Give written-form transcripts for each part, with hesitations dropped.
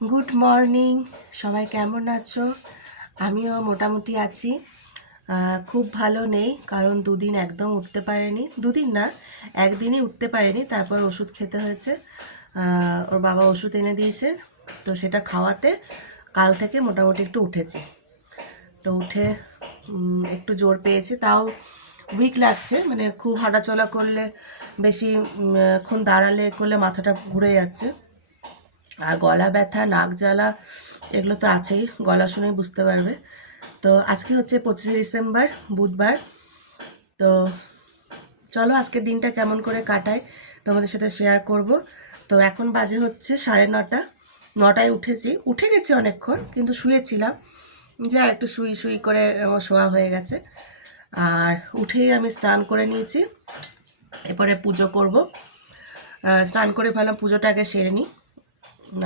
Good morning, সবাই কেমন আছো? আমিও মোটামুটি আছি। খুব ভালো নেই, কারণ দুদিন একদম উঠতে পারেনি। দুদিন না, একদিনই উঠতে পারেনি, তারপর ওষুধ খেতে হয়েছে। ওর বাবা ওষুধ এনে দিয়েছে, তো সেটা খাওয়াতে কাল থেকে মোটামুটি একটু উঠেছি। তো উঠে একটু জোর পেয়েছি, তাও উইক লাগছে। মানে খুব হাঁটাচলা করলে, বেশি ক্ষণ দাঁড়ালে করলে মাথাটা ঘুরে যাচ্ছে। আর গলা ব্যথা, নাক জ্বালা, এগুলো তো আছেই, গলা শুনেই বুঝতে পারবে। তো আজকে হচ্ছে 25শে ডিসেম্বর, বুধবার। তো চলো আজকের দিনটা কেমন করে কাটাই তোমাদের সাথে শেয়ার করব। তো এখন বাজে হচ্ছে 9:30। 9টায় উঠেছি, উঠে গেছি অনেকক্ষণ, কিন্তু শুয়েছিলাম, যে আর একটু শুই শুই করে আমার শোয়া হয়ে গেছে। আর উঠেই আমি স্নান করে নিয়েছি, এরপরে পুজো করব। স্নান করে ভাবলাম পুজোটা আগে সেরে নিই।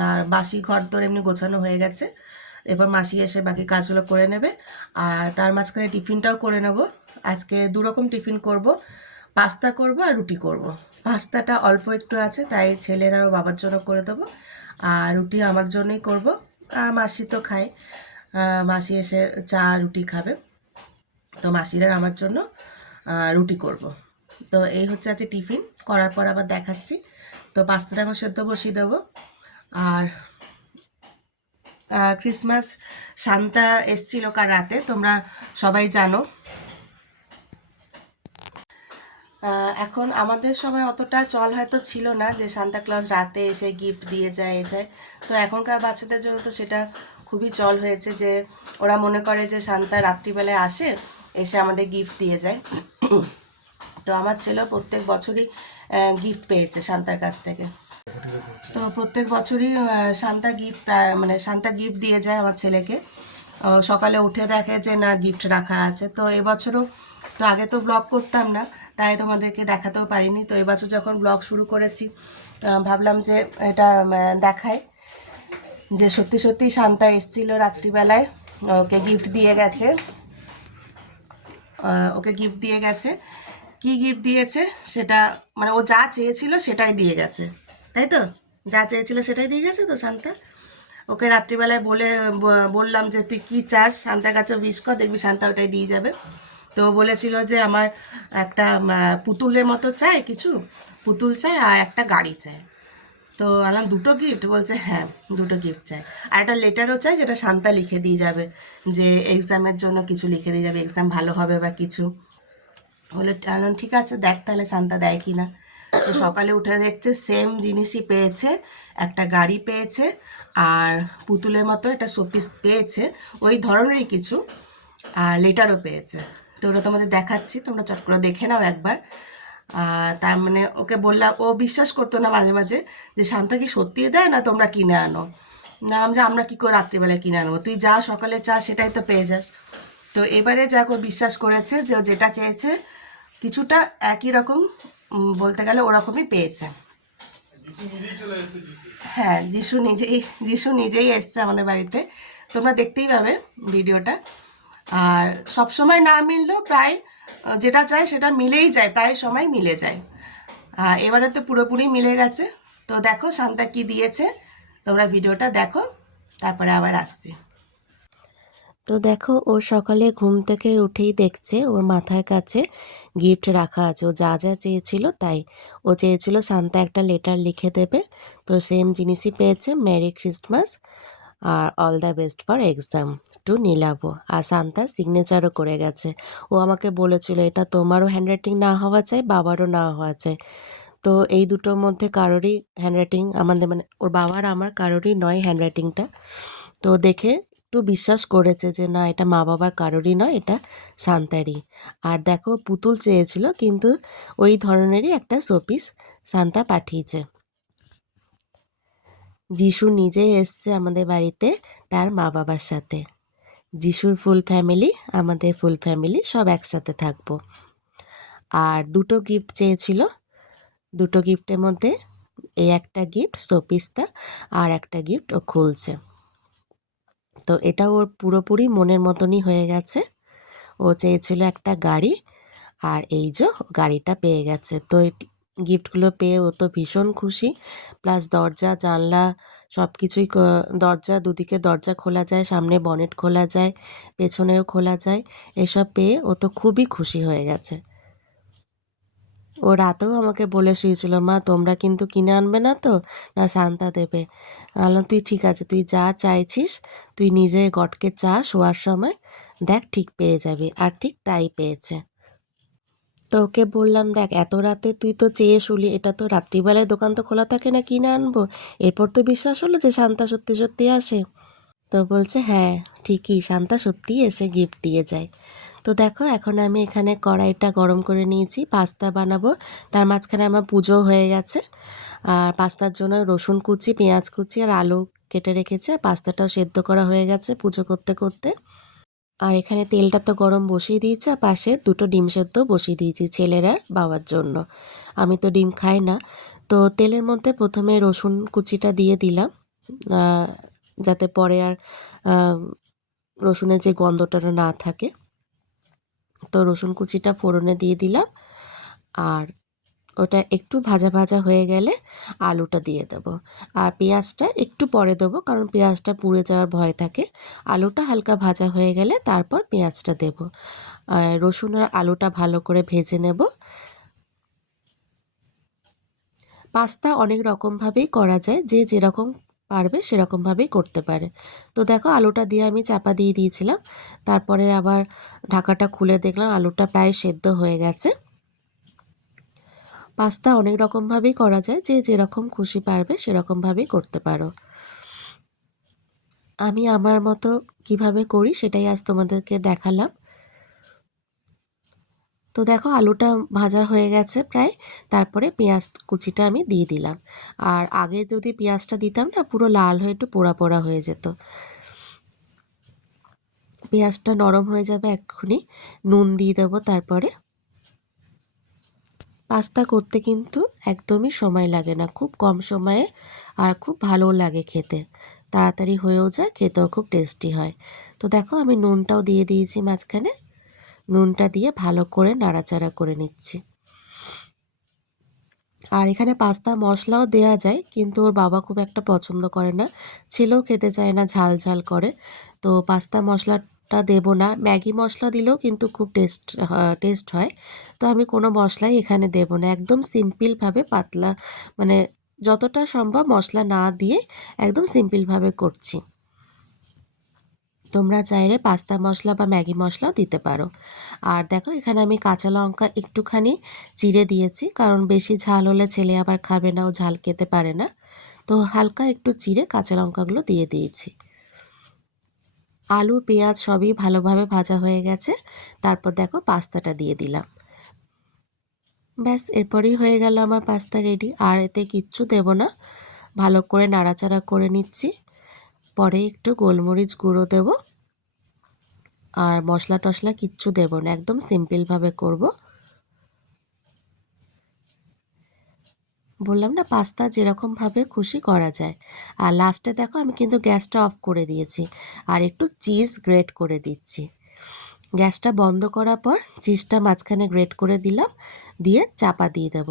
আর বাসি ঘর তোর এমনি গোছানো হয়ে গেছে, এবার মাসি এসে বাকি কাজগুলো করে নেবে। আর তার মাঝখানে টিফিনটাও করে নেব। আজকে দুরকম টিফিন করব, পাস্তা করব আর রুটি করব। পাস্তাটা অল্প একটু আছে, তাই ছেলের আর বাবার জন্য করে দেবো, আর রুটি আমার জন্যই করব। আর মাসি তো খায়, মাসি এসে চা রুটি খাবে, তো মাসির আর আমার জন্য রুটি করব। তো এই হচ্ছে আজকে টিফিন। করার পর আবার দেখাচ্ছি। তো পাস্তাটা এখন সেদ্ধ বসিয়ে দেবো। আর ক্রিসমাস সান্তা এসছিল কাল রাতে, তোমরা সবাই জানো। এখন আমাদের সময় অতটা চল হয়তো ছিল না যে সান্তা ক্লজ রাতে এসে গিফট দিয়ে যায় এ যায়। তো এখনকার বাচ্চাদের জন্য তো সেটা খুবই চল হয়েছে, যে ওরা মনে করে যে সান্তা রাত্রিবেলায় আসে, এসে আমাদের গিফট দিয়ে যায়। তো আমার ছেলেও প্রত্যেক বছরই গিফট পেয়েছে সান্তার কাছ থেকে। তো প্রত্যেক বছরই সান্তা গিফট দিয়ে যায় আমার ছেলেকে। সকালে উঠে দেখে যে না, গিফট রাখা আছে। তো এবছরও, তো আগে তো ব্লগ করতাম না, তাই তোমাদেরকে দেখাতেও পারিনি। তো এবছর যখন ব্লগ শুরু করেছি, ভাবলাম যে এটা দেখাই, যে সত্যি সত্যি শান্তা এসেছিল রাত্রিবেলায়, ওকে গিফট দিয়ে গেছে। ওকে গিফট দিয়ে গেছে। কি গিফট দিয়েছে সেটা, মানে ও যা চেয়েছিল সেটাই দিয়ে গেছে, তাই তো? যা চেয়েছিল সেটাই দিয়ে গেছে তো শান্তা। ওকে রাত্রিবেলায় বললাম যে তুই কি চাস, শান্তার কাছে উইশ কর, দেখবি শান্তা ওটাই দিয়ে যাবে। তো ও বলেছিল যে আমার একটা পুতুলের মতো চাই, কিছু পুতুল চাই আর একটা গাড়ি চাই। তো আলাম দুটো গিফট, বলছে হ্যাঁ দুটো গিফট চাই, আর একটা লেটারও চাই যেটা শান্তা লিখে দিয়ে যাবে, যে এক্সামের জন্য কিছু লিখে দিয়ে যাবে, এক্সাম ভালো হবে বা কিছু হলে। ঠিক আছে, দেখ তাহলে শান্তা দেয় কি না। তো সকালে উঠে দেখছে সেম জিনিসই পেয়েছে, একটা গাড়ি পেয়েছে আর পুতুলের মতো একটা শোপিস পেয়েছে, ওই ধরনেরই কিছু, আর লেটারও পেয়েছে। তো ওটা তোমাদের দেখাচ্ছি, তোমরা চট করে দেখে নাও একবার। তার মানে ওকে বললাম, ও বিশ্বাস করতো না মাঝে মাঝে যে শান্তা কি সত্যিই দেয় না তোমরা কিনে আনো। নাম যে আমরা কী করে রাত্রিবেলায় কিনে আনবো, তুই যা সকালে চা সেটাই তো পেয়ে যাস। তো এবারে যাক, ও বিশ্বাস করেছে যে ও যেটা চেয়েছে কিছুটা একই রকম, বলতে গেলে ওরকমই পেয়েছে। হ্যাঁ, যিশু নিজেই এসছে আমাদের বাড়িতে, তোমরা দেখতেই পাবে ভিডিওটা। আর সব সময় না মিললেও প্রায় যেটা চাই সেটা মিলেই যায়, প্রায় সময় মিলে যায়। এবারে তো পুরোপুরি মিলে গেছে। তো দেখো শান্তা কি দিয়েছে, তোমরা ভিডিওটা দেখো, তারপরে আবার আসছি। তো দেখো, ও সকালে ঘুম থেকে উঠেই দেখছে ওর মাথার কাছে গিফট রাখা আছে। ও যা যা চেয়েছিল তাই। ও চেয়েছিল শান্তা একটা লেটার লিখে দেবে, তো সেম জিনিসই পেয়েছে, মেরি ক্রিসমাস আর all the best for exam to Nilabh. আর শান্তা সিগনেচারও করে গেছে। ও আমাকে বলেছিল এটা তোমারও হ্যান্ডরাইটিং না হওয়া চাই, বাবারও না হওয়া চাই। তো এই দুটোর মধ্যে কারোরই হ্যান্ডরাইটিং, আমাদের মানে ওর বাবার আমার কারোরই নয় হ্যান্ডরাইটিংটা। তো দেখে একটু বিশ্বাস করেছে যে না, এটা মা বাবার কারোরই নয়, এটা শান্তারই। আর দেখো, পুতুল চেয়েছিল, কিন্তু ওই ধরনেরই একটা শোপিস শান্তা পাঠিয়েছে। যিশু নিজে এসছে আমাদের বাড়িতে তার মা বাবার সাথে। যিশুর ফুল ফ্যামিলি, আমাদের ফুল ফ্যামিলি সব একসাথে থাকবো। আর দুটো গিফট চেয়েছিল, দুটো গিফটের মধ্যে এই একটা গিফট শোপিসটা, আর একটা গিফট ও খুলছে। তো এটা ওর পুরোপুরি মনের মতনই হয়ে গেছে। ও চেয়েছিল একটা গাড়ি, আর এই যে গাড়িটা পেয়ে গেছে। তো গিফটগুলো পেয়ে ও তো ভীষণ খুশি। প্লাস দরজা জানলা সব কিছুই দরজা দুদিকে দরজা খোলা যায়, সামনে বনেট খোলা যায়, পেছনেও খোলা যায়। এসব পেয়ে ও তো খুবই খুশি হয়ে গেছে। ও রাতেও আমাকে বলে শুয়েছিল, মা তোমরা কিন্তু কিনে আনবে না তো, না সান্তা দেবে? আমি বললাম তুই ঠিক আছে, তুই যা চাইছিস তুই নিজে গটকে চা শোয়ার সময়, দেখ ঠিক পেয়ে যাবি। আর ঠিক তাই পেয়েছে। তো ওকে বললাম, দেখ এত রাতে তুই তো চেয়ে শুলি, এটা তো রাত্রিবেলায় দোকান তো খোলা থাকে না, কিনে আনবো। এরপর তো বিশ্বাস হলো যে শান্তা সত্যি সত্যি আসে। তো বলছে হ্যাঁ ঠিকই, শান্তা সত্যিই এসে গিফট দিয়ে যায়। তো দেখো এখন আমি এখানে কড়াইটা গরম করে নিয়েছি, পাস্তা বানাবো। তার মাঝখানে আমার পুজো হয়ে গেছে। আর পাস্তার জন্য রসুন কুচি, পেঁয়াজ কুচি আর আলু কেটে রেখেছে। পাস্তাটাও সেদ্ধ করা হয়ে গেছে পুজো করতে করতে। আর এখানে তেলটা তো গরম বসিয়ে দিয়েছি, আর পাশে দুটো ডিম সেদ্ধ বসিয়ে দিয়েছি ছেলের আর বাবার জন্য। আমি তো ডিম খাই না। তো তেলের মধ্যে প্রথমে রসুন কুচিটা দিয়ে দিলাম, আহ, যাতে পরে আর আহ, রসুনের যে গন্ধটা না থাকে। তো রসুন কুচিটা ফোড়নে দিয়ে দিলাম। আর ওটা একটু ভাজা ভাজা হয়ে গেলে আলুটা দিয়ে দেবো। আর পেঁয়াজটা একটু পরে দেবো, কারণ পেঁয়াজটা পুড়ে যাওয়ার ভয় থাকে। আলুটা হালকা ভাজা হয়ে গেলে তারপর পেঁয়াজটা দেবো। আর রসুন আর আলুটা ভালো করে ভেজে নেব। পাস্তা অনেক রকমভাবেই করা যায়, যে যেরকম পারবে সেরকমভাবেই করতে পারে। তো দেখো আলুটা দিয়ে আমি চাপা দিয়ে দিয়েছিলাম, তারপরে আবার ঢাকাটা খুলে দেখলাম আলুটা প্রায় সেদ্ধ হয়ে গেছে। পাস্তা অনেক রকমভাবেই করা যায়, যে যেরকম খুশি পারবে সেরকমভাবেই করতে পারো। আমি আমার মতো কিভাবে করি সেটাই আজ তোমাদেরকে দেখালাম। তো দেখো আলুটা ভাজা হয়ে গেছে প্রায়, তারপরে পেঁয়াজ কুচিটা আমি দিয়ে দিলাম। আর আগে যদি পেঁয়াজটা দিতাম না, পুরো লাল হয়ে একটু পোড়া পোড়া হয়ে যেত। পেঁয়াজটা নরম হয়ে যাবে এক্ষুনি। নুন দিয়ে দেবো তারপরে। পাস্তা করতে কিন্তু একদমই সময় লাগে না, খুব কম সময়ে, আর খুব ভালো লাগে খেতে। তাড়াতাড়ি হয়েও যায়, খেতেও খুব টেস্টি হয়। তো দেখো আমি নুনটাও দিয়ে দিয়েছি মাঝখানে। নুনটা দিয়ে ভালো করে নাড়াচাড়া করে নিচ্ছি। আর এখানে পাস্তা মশলাও দেয়া যায়, কিন্তু ওর বাবা খুব একটা পছন্দ করে না, ছেলেও খেতে চায় না, ঝাল ঝাল করে। তো পাস্তা মশলাটা দেব না। ম্যাগি মশলা দিলেও কিন্তু খুব টেস্ট হয়। তো আমি কোনো মশলাই এখানে দেব না, একদম সিম্পলভাবে পাতলা, মানে যতটা সম্ভব মশলা না দিয়ে একদম সিম্পলভাবে করছি। তোমরা চাইলে পাস্তা মশলা বা ম্যাগি মশলাও দিতে পারো। আর দেখো এখানে আমি কাঁচা লঙ্কা একটুখানি চিড়ে দিয়েছি, কারণ বেশি ঝাল হলে ছেলে আবার খাবে না, ও ঝাল খেতে পারে না। তো হালকা একটু চিড়ে কাঁচা লঙ্কাগুলো দিয়ে দিয়েছি। আলু পেঁয়াজ সবই ভালোভাবে ভাজা হয়ে গেছে। তারপর দেখো পাস্তাটা দিয়ে দিলাম। ব্যাস এরপরই হয়ে গেল আমার পাস্তা রেডি। আর এতে কিচ্ছু দেব না, ভালো করে নাড়াচাড়া করে নিচ্ছি। পরে একটু গোলমরিচ গুঁড়ো দেবো। আর মশলা টশলা কিচ্ছু দেব না, একদম সিম্পলভাবে করব। বললাম না, পাস্তা যেরকমভাবে খুশি করা যায়। আর লাস্টে দেখো আমি কিন্তু গ্যাসটা অফ করে দিয়েছি, আর একটু চিজ গ্রেট করে দিচ্ছি। গ্যাসটা বন্ধ করার পর চিজটা মাঝখানে গ্রেট করে দিলাম, দিয়ে চাপা দিয়ে দেব।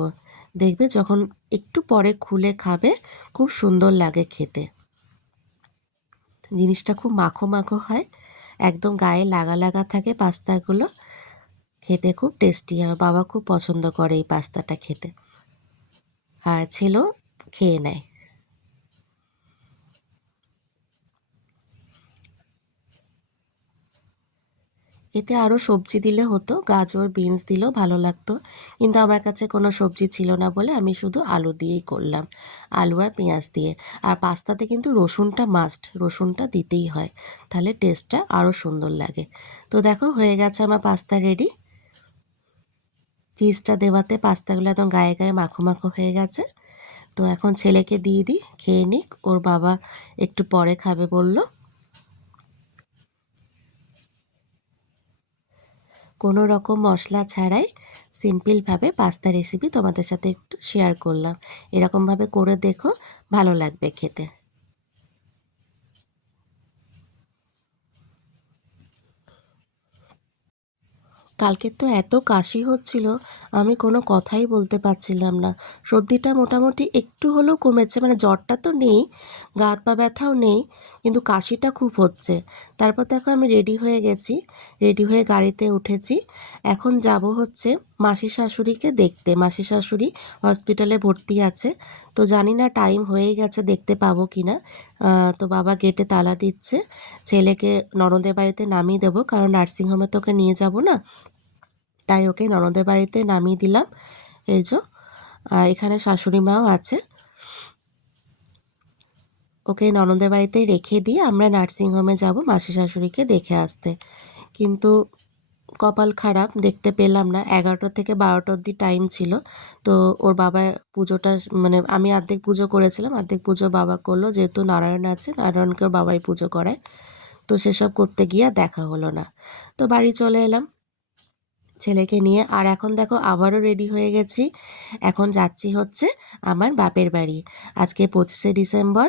দেখবে যখন একটু পরে খুলে খাবে, খুব সুন্দর লাগে খেতে। জিনিসটা খুব মাখো মাখো হয়, একদম গায়ে লাগা লাগা থাকে পাস্তাগুলো। খেতে খুব টেস্টি হয়, বাবা খুব পছন্দ করে এই পাস্তাটা খেতে। আর ছেলেও খেয়ে নেয়। এতে আরও সবজি দিলে হতো, গাজর বিনস দিলেও ভালো লাগতো, কিন্তু আমার কাছে কোনো সবজি ছিল না বলে আমি শুধু আলু দিয়েই করলাম, আলু আর পেঁয়াজ দিয়ে। আর পাস্তাতে কিন্তু রসুনটা মাস্ট, রসুনটা দিতেই হয়, তাহলে টেস্টটা আরও সুন্দর লাগে। তো দেখো হয়ে গেছে আমার পাস্তা রেডি। চিজটা দেওয়াতে পাস্তাগুলো একদম গায়ে গায়ে মাখো মাখো হয়ে গেছে। তো এখন ছেলেকে দিয়ে দিই, খেয়ে নিক, ওর বাবা একটু পরে খাবে বলল। কোনো রকম মশলা ছাড়াই সিম্পলভাবে পাস্তা রেসিপি তোমাদের সাথে একটু শেয়ার করলাম। এরকমভাবে করে দেখো, ভালো লাগবে খেতে। কালকে তো এত কাশি হচ্ছিল, আমি কোনো কথাই বলতে পারছিলাম না। সর্দিটা মোটামুটি একটু হলেও কমেছে, মানে জ্বরটা তো নেই, গা হাত পা ব্যথাও নেই, কিন্তু কাশিটা খুব হচ্ছে। তারপর দেখো আমি রেডি হয়ে গেছি, রেডি হয়ে গাড়িতে উঠেছি। এখন যাব হচ্ছে মাসি শাশুড়িকে দেখতে। মাসি শাশুড়ি হসপিটালে ভর্তি আছে, তো জানি না টাইম হয়ে গেছে দেখতে পাবো কি না। তো বাবা গেটে তালা দিচ্ছে, ছেলেকে ননদের বাড়িতে নামিয়ে দেবো, কারণ নার্সিংহোমে তোকে নিয়ে যাব না, তাই ওকে ননদের বাড়িতে নামিয়ে দিলাম। এই যে এখানে শাশুড়ি মাও আছে, ওকে ননদের বাড়িতে রেখে দিয়ে আমরা নার্সিংহোমে যাব মাসি শাশুড়িকে দেখে আসতে। কিন্তু কপাল খারাপ, দেখতে পেলাম না। 11টা থেকে 12টা অবধি টাইম ছিল। তো ওর বাবা পুজোটা, মানে আমি অর্ধেক পুজো করেছিলাম, অর্ধেক পুজো বাবা করলো, যেহেতু নারায়ণ আছে, নারায়ণকে ওর বাবাই পুজো করায়। তো সেসব করতে গিয়ে আর দেখা হলো না। তো বাড়ি চলে এলাম ছেলেকে নিয়ে। আর এখন দেখো আবারও রেডি হয়ে গেছি, এখন যাচ্ছি হচ্ছে আমার বাপের বাড়ি। আজকে 25শে ডিসেম্বর,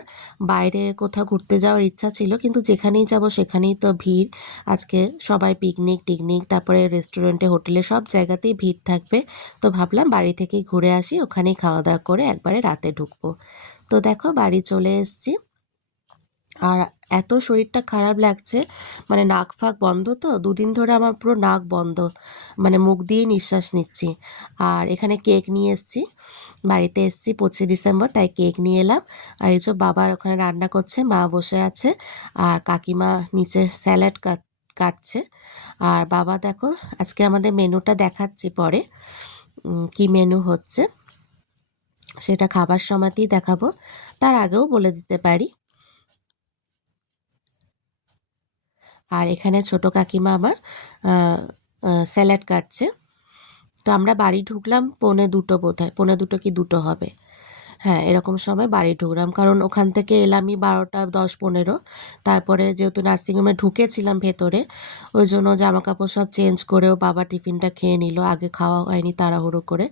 বাইরে কোথাও ঘুরতে যাওয়ার ইচ্ছা ছিল, কিন্তু যেখানেই যাব সেখানেই তো ভিড়। আজকে সবাই পিকনিক টিকনিক, তারপরে রেস্টুরেন্টে হোটেলে সব জায়গাতেই ভিড় থাকবে। তো ভাবলাম বাড়ি থেকেই ঘুরে আসি, ওখানেই খাওয়া দাওয়া করে একবারে রাতে ঢুকবো। তো দেখো বাড়ি চলে এসেছি। আর এত শরীরটা খারাপ লাগছে, মানে নাক ফাক বন্ধ, তো দুদিন ধরে আমার পুরো নাক বন্ধ, মানে মুখ দিয়ে নিঃশ্বাস নিচ্ছি। আর এখানে কেক নিয়ে এসেছি, বাড়িতে এসেছি 25 ডিসেম্বর, তাই কেক নিয়ে এলাম। আর এই যে বাবা ওখানে রান্না করছে, মা বসে আছে, আর কাকিমা নিচে স্যালাড কাটছে। আর বাবা দেখো, আজকে আমাদের মেনুটা দেখাচ্ছি পরে, কি মেনু হচ্ছে সেটা খাবার সময়তেই দেখাবো, তার আগেও বলে দিতে পারি। আর এখানে ছোট কাকিমা আমার স্যালাড কাটছে। তো আমরা বাড়ি ঢুকলাম 1:45, বোধহয় 1:45 কি 2 হবে, হ্যাঁ এরকম সময় বাড়ি ঢুকলাম, কারণ ওখান থেকে এলামই 12টা 10-15। তারপরে যেহেতু নার্সিংহোমে ঢুকেছিলাম ভেতরে, ওই জন্য জামা কাপড় সব চেঞ্জ করেও বাবা টিফিনটা খেয়ে নিল, আগে খাওয়া হয়নি তাড়াহুড়ো করে,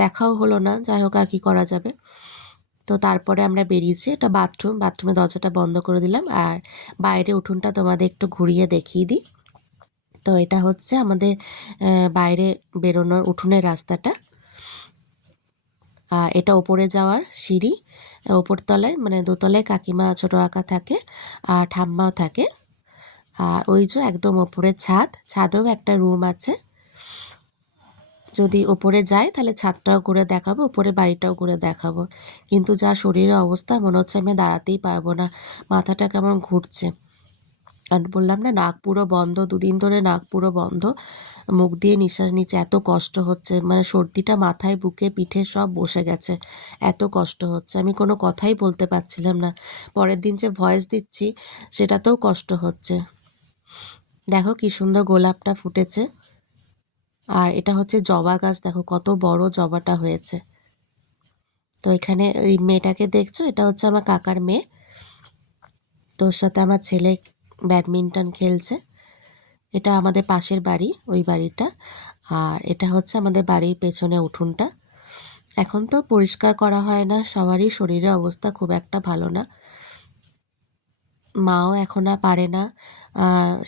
দেখাও হলো না, যাই হোক আর কি করা যাবে। তো তারপরে আমরা বেরিয়েছি, এটা বাথরুমের দরজাটা বন্ধ করে দিলাম। আর বাইরে উঠোনটা তোমাদের একটু ঘুরিয়ে দেখিয়ে দিই। তো এটা হচ্ছে আমাদের বাইরে বেরোনোর উঠোনের রাস্তাটা। আর এটা ওপরে যাওয়ার সিঁড়ি, ওপরতলায় মানে দোতলায় কাকিমা ছোটো কাকা থাকে, আর ঠাম্মাও থাকে। আর ওই যে একদম ওপরে ছাদেও একটা রুম আছে, যদি ওপরে যাই তাহলে ছাদটাও ঘুরে দেখাবো, ওপরে বাড়িটাও ঘুরে দেখাবো। কিন্তু যা শরীরের অবস্থা, মনে হচ্ছে আমি দাঁড়াতেই পারবো না, মাথাটা কেমন ঘুরছে। আর বললাম না, নাক পুরো বন্ধ, 2 দিন ধরে নাক পুরো বন্ধ, মুখ দিয়ে নিঃশ্বাস নিচ্ছে, এত কষ্ট হচ্ছে, মানে সর্দিটা মাথায় বুকে পিঠে সব বসে গেছে, এত কষ্ট হচ্ছে, আমি কোনো কথাই বলতে পারছিলাম না। পরের দিন যে ভয়েস দিচ্ছি সেটাতেও কষ্ট হচ্ছে। দেখো কি সুন্দর গোলাপটা ফুটেছে। আর এটা হচ্ছে জবা গাছ, দেখো কত বড় জবাটা হয়েছে। তো এখানে ওই মেয়েটাকে দেখছো, এটা হচ্ছে আমার কাকার মেয়ে, তোর সাথে আমার ছেলে ব্যাডমিন্টন খেলছে। এটা আমাদের পাশের বাড়ি, ওই বাড়িটা। আর এটা হচ্ছে আমাদের বাড়ির পেছনে উঠোনটা। এখন তো পরিষ্কার করা হয় না, সবারই শরীরের অবস্থা খুব একটা ভালো না, মাও এখন আর পারে না,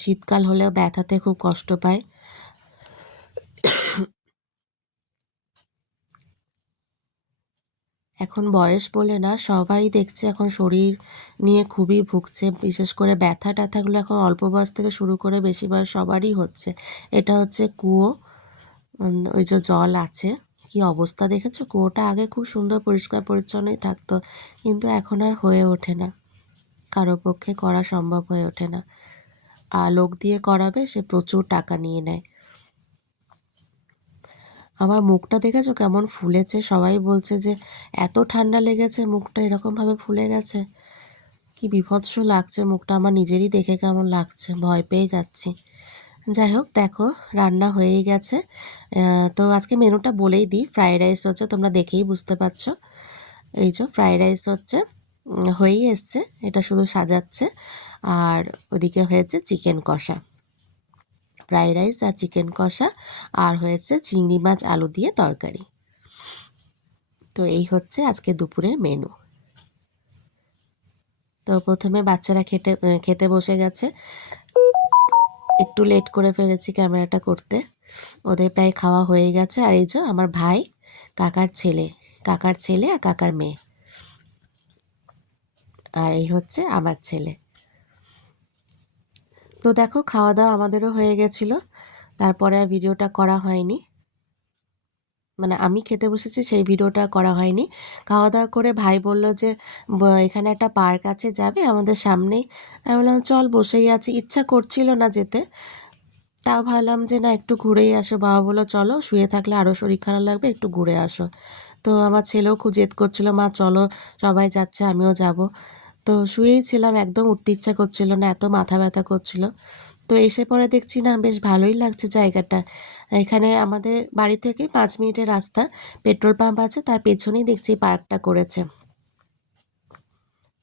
শীতকাল হলেও ব্যথাতে খুব কষ্ট পায়। এখন বয়স বলে না, সবাই দেখছে এখন শরীর নিয়ে খুবই ভুগছে, বিশেষ করে ব্যথা ট্যাথাগুলো এখন অল্প বয়স থেকে শুরু করে বেশি বয়স সবারই হচ্ছে। এটা হচ্ছে কুয়ো, ওই যে জল আছে, কি অবস্থা দেখেছো, কুয়োটা আগে খুব সুন্দর পরিষ্কার পরিচ্ছন্নই থাকতো, কিন্তু এখন আর হয়ে ওঠে না, কারো পক্ষে করা সম্ভব হয়ে ওঠে না। আর লোক দিয়ে করাবে, সে প্রচুর টাকা নিয়ে নেয়। আমার মুখটা দেখেছো কেমন ফুলেছে, সবাই বলছে যে এত ঠান্ডা লেগেছে মুখটা এরকমভাবে ফুলে গেছে, কি বিভৎস লাগছে মুখটা, আমার নিজেরই দেখে কেমন লাগছে, ভয় পেয়ে যাচ্ছি। যাই হোক দেখো, রান্না হয়েই গেছে। তো আজকে মেনুটা বলেই দিই, ফ্রাইড রাইস হচ্ছে, তোমরা দেখেই বুঝতে পারছো। এই যে ফ্রাইড রাইস হচ্ছে, হয়েই এসছে, এটা শুধু সাজাচ্ছে। আর ওদিকে হয়েছে চিকেন কষা, ফ্রাইড রাইস আর চিকেন কষা, আর হয়েছে চিংড়ি মাছ আলু দিয়ে তরকারি। তো এই হচ্ছে আজকে দুপুরের মেনু। তো প্রথমে বাচ্চারা খেতে বসে গেছে, একটু লেট করে ফেলেছি ক্যামেরাটা করতে। ওদের প্রায় খাওয়া হয়ে গেছে। আর এই যে আমার ভাই, কাকার ছেলে, কাকার ছেলে আর কাকার মেয়ে, আর এই হচ্ছে আমার ছেলে। তো দেখো খাওয়া দাওয়া আমাদেরও হয়ে গেছিলো, তারপরে আর ভিডিওটা করা হয়নি। মানে আমি খেতে বসেছি সেই ভিডিওটা করা হয়নি। খাওয়া দাওয়া করে ভাই বলল যে এখানে একটা পার্ক আছে, যাবে আমাদের সামনেই? আমি বললাম চল, বসেই আছি, ইচ্ছা করছিল না যেতে, তাও ভাবলাম যে না একটু ঘুরেই আসো। বাবা বললো চলো, শুয়ে থাকলে আরও শরীর খারাপ লাগবে, একটু ঘুরে আসো। তো আমার ছেলেও খুব জেদ করছিল, মা চলো, সবাই যাচ্ছে আমিও যাব। তো শুয়েই ছিলাম, একদম উঠতে ইচ্ছা করছিল না, এত মাথা ব্যথা করছিল। তো এসে পরে দেখছি না বেশ ভালোই লাগছে জায়গাটা। এখানে আমাদের বাড়ি থেকে 5 মিনিটের রাস্তা, পেট্রোল পাম্প আছে, তার পেছনেই দেখছি পার্কটা করেছে।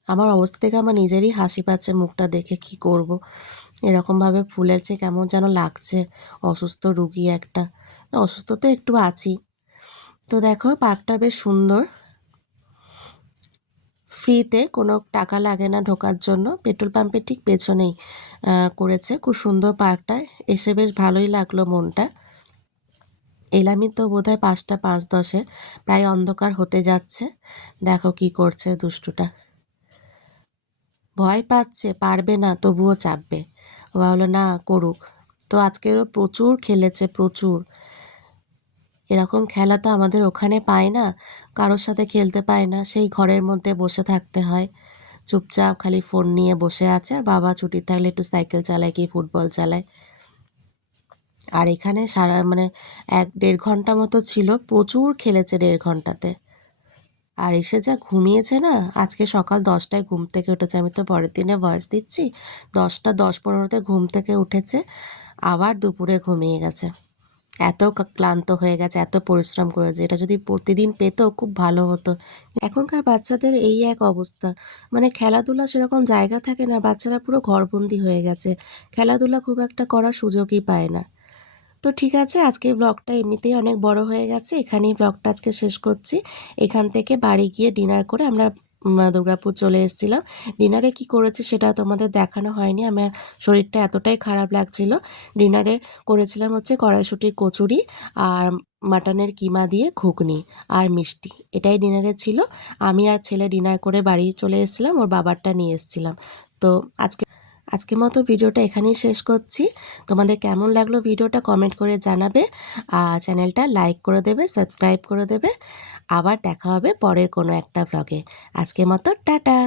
আমার অবস্থা থেকে আমার নিজেরই হাসি পাচ্ছে, মুখটা দেখে কি করব। এরকমভাবে ফুলেছে, কেমন যেন লাগছে, অসুস্থ রুগী একটা। অসুস্থ তো একটু আছি। তো দেখো পার্কটা বেশ সুন্দর, ফ্রিতে, কোনো টাকা লাগে না ঢোকার জন্য। পেট্রোল পাম্পের ঠিক পেছনেই করেছে, খুব সুন্দর পার্কটা। এসে বেশ ভালোই লাগলো মনটা। এলামই তো বোধহয় 5:05, প্রায় অন্ধকার হতে যাচ্ছে। দেখো কি করছে দুষ্টুটা, ভয় পাচ্ছে, পারবে না তবুও চাপবে। ও ভাবলো না, করুক। তো আজকেরও প্রচুর খেলেছে, প্রচুর। এরকম খেলা তো আমাদের ওখানে পায় না, কারোর সাথে খেলতে পায় না, সেই ঘরের মধ্যে বসে থাকতে হয় চুপচাপ, খালি ফোন নিয়ে বসে আছে। আর বাবা ছুটি থাকলে একটু সাইকেল চালায় কি ফুটবল চালায়। আর এখানে সারা মানে 1-1.5 ঘন্টা মতো ছিল, প্রচুর খেলেছে 1.5 ঘন্টাতে। আর এসে যা ঘুমিয়েছে না, আজকে সকাল 10টায় ঘুম থেকে উঠেছে। আমি তো পরের দিনে ভয়েস দিচ্ছি, 10:10-15তে ঘুম থেকে উঠেছে, আবার দুপুরে ঘুমিয়ে গেছে। এত ক্লান্ত হয়ে গেছে, এত পরিশ্রম করেছে। এটা যদি প্রতিদিন পেতো খুব ভালো হতো। এখনকার বাচ্চাদের এই এক অবস্থা, মানে খেলাধুলা সেরকম জায়গা থাকে না, বাচ্চারা পুরো ঘরবন্দি হয়ে গেছে, খেলাধুলা খুব একটা করার সুযোগই পায় না। তো ঠিক আছে, আজকে ব্লগটা এমনিতেই অনেক বড় হয়ে গেছে, এখানেই ব্লগটা আজকে শেষ করছি। এখান থেকে বাড়ি গিয়ে ডিনার করে আমরা দুর্গাপুর চলে এসেছিলাম। ডিনারে কি করেছি সেটা তোমাদের দেখানো হয়নি, আমার শরীরটা এতটাই খারাপ লাগছিল। ডিনারে করেছিলাম হচ্ছে কড়াইশুঁটির কচুরি আর মাটনের কিমা দিয়ে ঘুগনি আর মিষ্টি, এটাই ডিনারে ছিল। আমি আর ছেলে ডিনার করে বাড়ি চলে এসেছিলাম, ওর বাবারটা নিয়ে এসেছিলাম। তো আজকের মতো ভিডিওটা এখানেই শেষ করছি। তোমাদের কেমন লাগলো ভিডিওটা কমেন্ট করে জানাবে, আর চ্যানেলটা লাইক করে দেবে, সাবস্ক্রাইব করে দেবে। আবার দেখা হবে পরের কোনো একটা ভ্লগে। আজকের মতো টাটা।